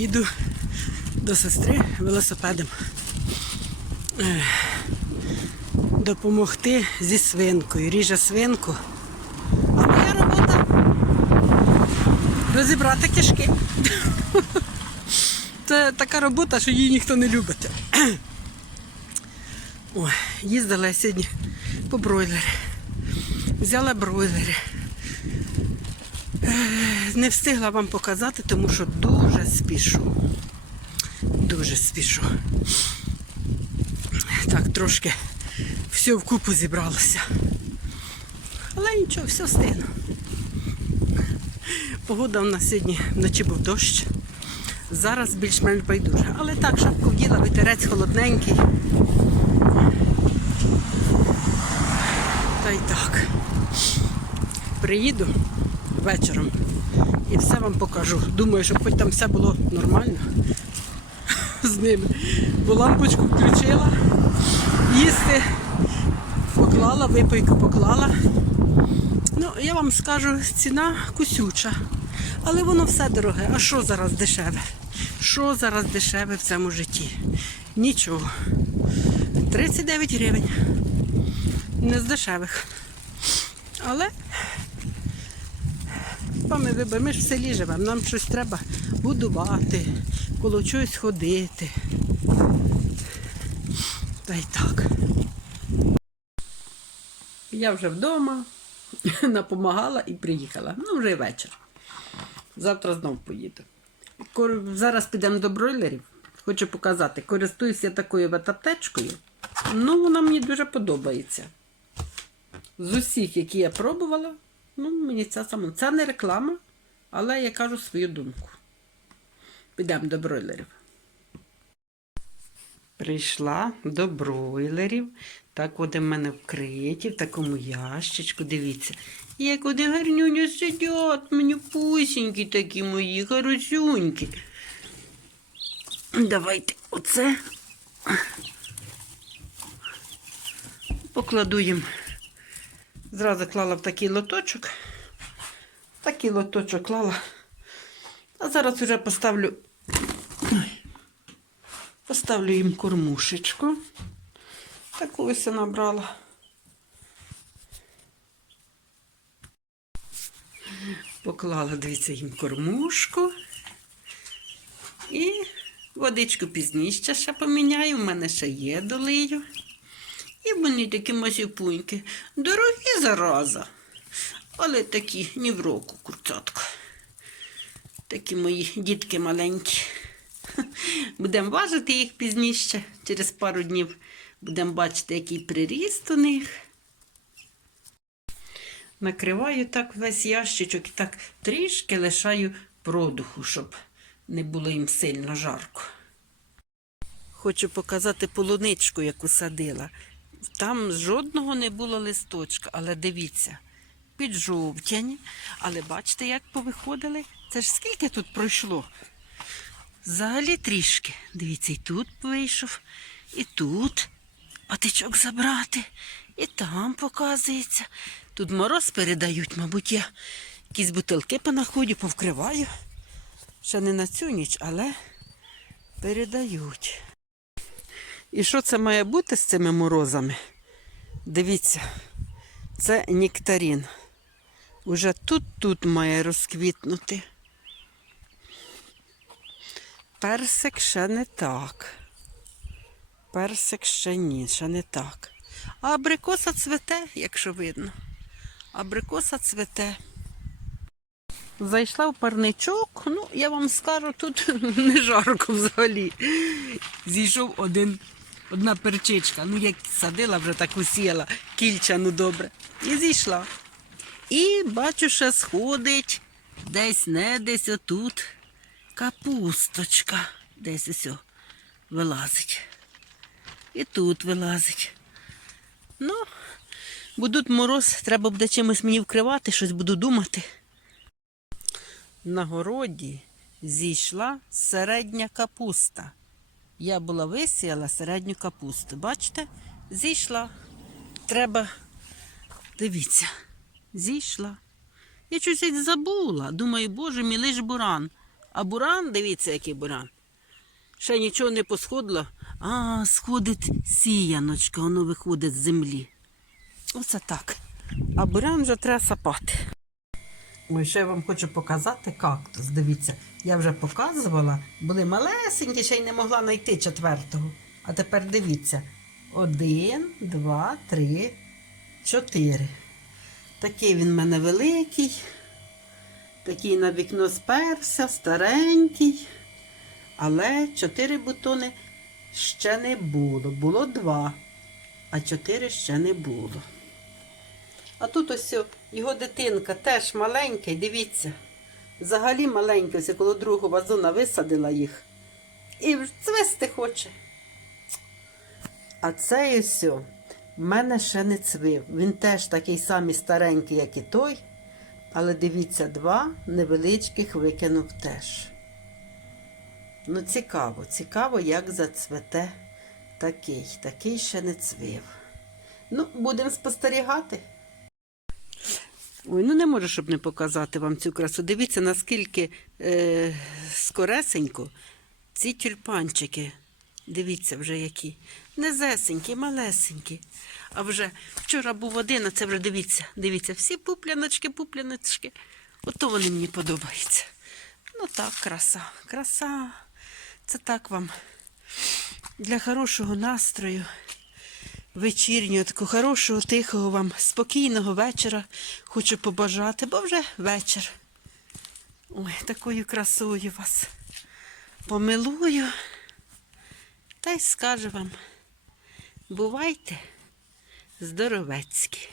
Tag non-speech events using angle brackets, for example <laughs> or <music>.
їду до сестри велосипедом. Е, Допомогти зі свинкою. Ріже свинку. А моя робота розібрати кишки. <laughs> Це така робота, що її ніхто не любить. <clears throat> Ой, їздила я сьогодні по бройлері. Взяла бройлери. Не встигла вам показати, тому що дуже спішу. Дуже спішу. Так, трошки все вкупу зібралося. Але нічого, все встигну. Погода у нас сьогодні вночі був дощ. Зараз більш-менш байдуже. Але так, шапку вділа, вітерець холодненький. Та й так. Приїду вечором і все вам покажу. Думаю, щоб хоч там все було нормально з ними. Бо лампочку включила, їсти поклала, випийку поклала. Ну, я вам скажу, ціна кусюча. Але воно все дороге. А що зараз дешеве? Що зараз дешеве в цьому житті? Нічого. 39 гривень. Не з дешевих. Але ми виберемо, ми ж в селі живемо, нам щось треба будувати, коло чогось ходити. Та й так. Я вже вдома, <laughs> напомагала і приїхала. Ну, вже вечір. Завтра знов поїду. Зараз підемо до бройлерів. Хочу показати. Користуюся такою ветаптечкою. Ну, вона мені дуже подобається. З усіх, які я пробувала, ну, мені ця сама. Це не реклама, але я кажу свою думку. Підемо до бройлерів. Прийшла до бройлерів. Так вони в мене вкриті, в такому ящичку. Дивіться. Як вони гарнюню сидять, мені пусінькі такі мої, хорошунькі. Давайте оце покладу їм. Зразу клала в такий лоточок. Такий лоточок клала. А зараз вже поставлю. Поставлю їм кормушечку. Таку ось я набрала. Поклала, дивіться, їм кормушку. І водичку пізніше ще поміняю. У мене ще є долию. І вони такі масіпуньки. Дорогі зараза. Але такі ні в року курчатка. Такі мої дітки маленькі. <laughs> Будемо важити їх пізніше, через пару днів будемо бачити, який приріст у них. Накриваю так весь ящичок і так трішки лишаю продуху, щоб не було їм сильно жарко. Хочу показати полуничку, яку садила. Там жодного не було листочка, але дивіться, під жовтянь. Але бачите, як повиходили? Це ж скільки тут пройшло? Взагалі трішки. Дивіться, і тут вийшов, і тут патичок забрати, і там показується. Тут мороз передають, мабуть, я якісь бутилки понаходю, повкриваю. Ще не на цю ніч, але передають. І що це має бути з цими морозами? Дивіться, це нектарін. Уже тут-тут має розквітнути. Персик ще не так. Персик ще ні, ще не так. А абрикоса цвете, якщо видно. Абрикоса цвете. Зайшла в парничок, ну, я вам скажу, тут <laughs> не жарко взагалі. Зійшов один, одна перчичка. Ну, як садила, вже таку сіяла, кільчану добре. І зійшла. І бачу, що сходить десь не десь отут. Капусточка десь ось вилазить. І тут вилазить. Ну, будуть мороз, треба буде чимось мені вкривати, щось буду думати. На городі зійшла середня капуста. Я була висіяла середню капусту. Бачите? Зійшла. Треба, дивіться, зійшла. Я щось забула. Думаю, боже мій лиш буран. А буран, дивіться, який буран. Ще нічого не посходило. А, сходить сіяночка, воно виходить з землі. Оце так. А бурян вже треба сапати. Ой, ще я вам хочу показати кактус. Дивіться, я вже показувала, були малесенькі, ще й не могла знайти четвертого. А тепер дивіться: один, два, три, чотири. Такий він в мене великий, такий на вікно сперся, старенький. Але чотири бутони ще не було. Було два, а чотири ще не було. А тут ось його дитинка теж маленька, дивіться. Взагалі маленька, ось коло другого вазона висадила їх. І цвести хоче. А цей ось в мене ще не цвів. Він теж такий самий старенький, як і той. Але дивіться, два невеличких викинув теж. Ну, цікаво, цікаво, як зацвете такий. Такий ще не цвів. Ну, будемо спостерігати. Ой, ну не можу, щоб не показати вам цю красу. Дивіться, наскільки е, скоресенько ці тюльпанчики. Дивіться вже які. Незесенькі, малесенькі. А вже вчора був один, а це вже дивіться, дивіться, всі пупляночки, пупляночки. Ото вони мені подобаються. Ну так, краса, краса. Це так вам для хорошого настрою вечірнього, такого хорошого, тихого вам, спокійного вечора хочу побажати, бо вже вечір. Ой, такою красою вас помилую. Та й скажу вам, бувайте здоровецькі.